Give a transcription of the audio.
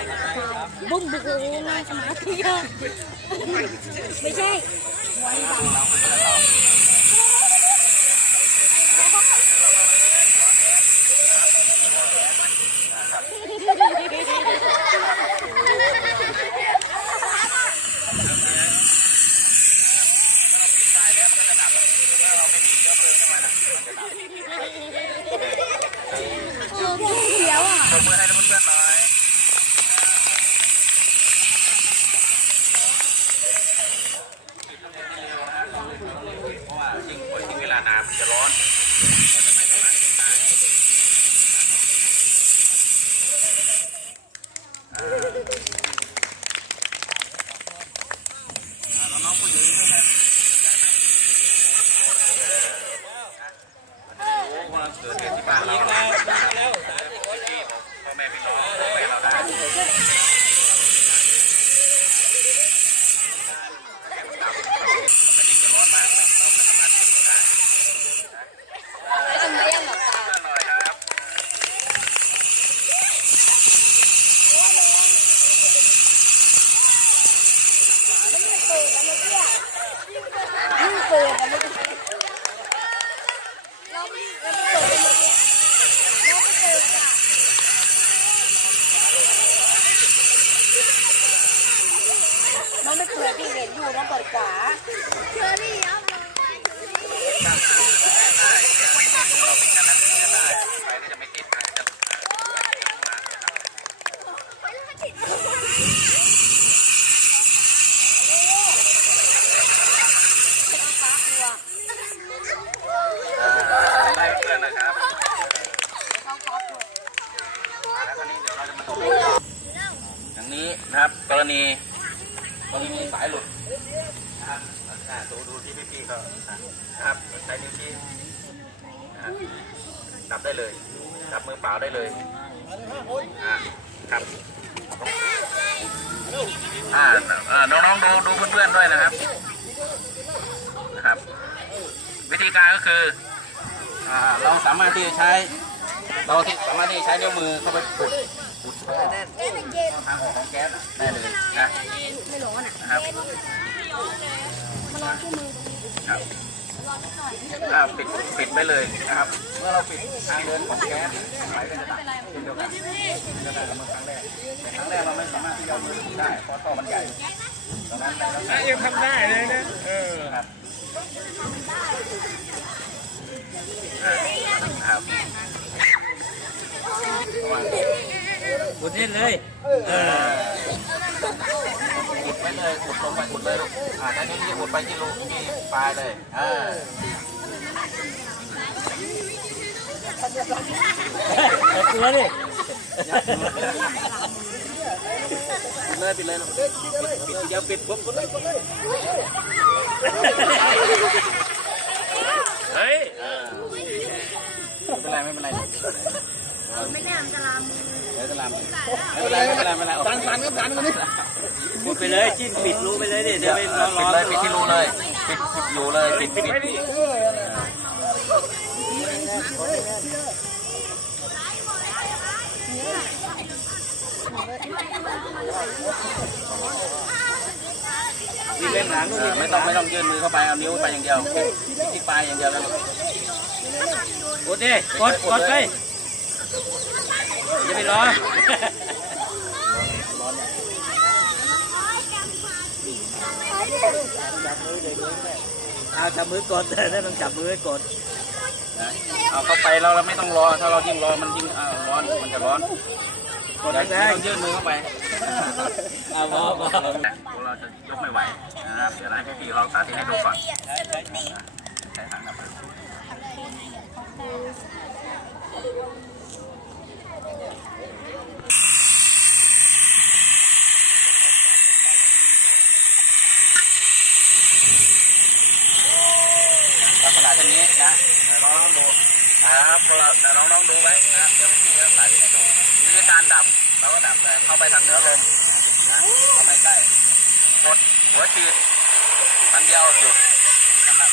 คือ บุ้งบุกง่ายสมาธิเยอะไม่ใช่ ได้แล้วมันก็จะดับถ้าเราไม่มีเชื้อเพลิงเข้ามาน่ะมันจะดับ เออบุ้งเขียวอ่ะ ปรบมือให้เพื่อนๆหน่อย องผู้หญิงนะครับรู้ว่าเกิดเหตุที่บ้านเราแล้วที่พ่อแม่พี่น้องพ่อแม่เราได้ มันยิ่งจะร้อนมากนะเราไม่สามารถกินได้ ทำไมยังหลับตา เพื่อนหน่อยครับ ยิ่งเปิดอะมันจะเราไม่เราไม่เปิดเลยเราไม่เปิดอะเราไม่เปิดที่เห็นอยู่เราเปิดขาเชอรี่ครับเราปิดกันนั้นจะได้ไฟก็จะไม่ติดนะจะได้เพื่อนนะครับแล้วตอนนี้เดี๋ยวเราจะมาดูอย่าง นี้นะครับ กรณีกรณีสายหลุดนะครับดูดูที่พี่ๆเขาอะนะครับใช้นิ้วชี้อะดับได้เลยดับมือเปล่าได้เลยครับอ่าอ่าน้องๆดูดูเพื่อนๆด้วยนะครับนะครับ วิธีการก็คือเราสามารถที่จะใช้ เราที่สามารถที่จะใช้นิ้วมือเข้าไปปุด ปุดท่อทางออกของแก๊สอะได้เลยนะไม่ร้อนอะนะครับมันร้อนที่มือครับอ่าปิดปิดไปเลยนะครับ เมื่อเราปิดทางเดินของแก๊สไฟก็จะดับเช่นเดียวกันเช่นเดียวกันกับเมื่อครั้งแรกแต่ครั้งแรกเราไม่สามารถที่จะเอามือปิดได้เพราะท่อมันใหญ่ดังนั้นในลักษณะยังทำได้เลยนะเออครับ อ่าครับบุญเล่นเลยเอออุดไปเลยอุดลงไปอุดเลยลูกอ่าท่านี้ที่อุดไปที่รูที่ปลายเลยอ่าเอาตัวดิปิดเลยปิดเลยลูกปิดปิดทีเดียวปิดปุ๊บกดเลยกดเลยเฮ้ยไม่เป็นไรไม่เป็นไรไม่แน่มันจะลาม ไม่เป็นไรไม่เป็นไรไม่เป็นไรไม่เป็นไรดันดันก็ดันกันนี่หมดไปเลยจิ้นปิดรูไปเลยดิเดี๋ยวไปรอปิดเลยปิดที่รูเลยปิดปิดอยู่เลยปิดปิดไปดิวิ่งเล่นหลังไม่ต้องไม่ต้องยื่นมือเข้าไปเอานิ้วไปอย่างเดียวที่ปลายอย่างเดียวแล้วกดดิกดกดไป อย่าไปรอเอาจับมือกดถ้าต้องจับมือให้กดเอาเข้าไปแล้วเราไม่ต้องรอ ถ้าเรายิ่งรอมันยิ่งอ่าร้อนมันจะร้อนกดอย่าแรไม่งต้องยื่นมือเข้าไปๆเอาพอพอเราจะยกไม่ไหวนะครับเดี๋ยวให้พี่ๆเขาสาธิตให้ดูก่อนใช้ถังดับเพลิง ลักษณะเช่นนี้นะเดี๋ยวน้องๆดูครับเดี๋ยวน้องๆดูไว้นะเดี๋ยวพี่ๆเขาสาธิตให้ดูวิธีการดับเราก็ดับเข้าไปทางเหนือลมนะเข้าไปใกล้กดหัวฉีดอันเดียวหยุดนะครับ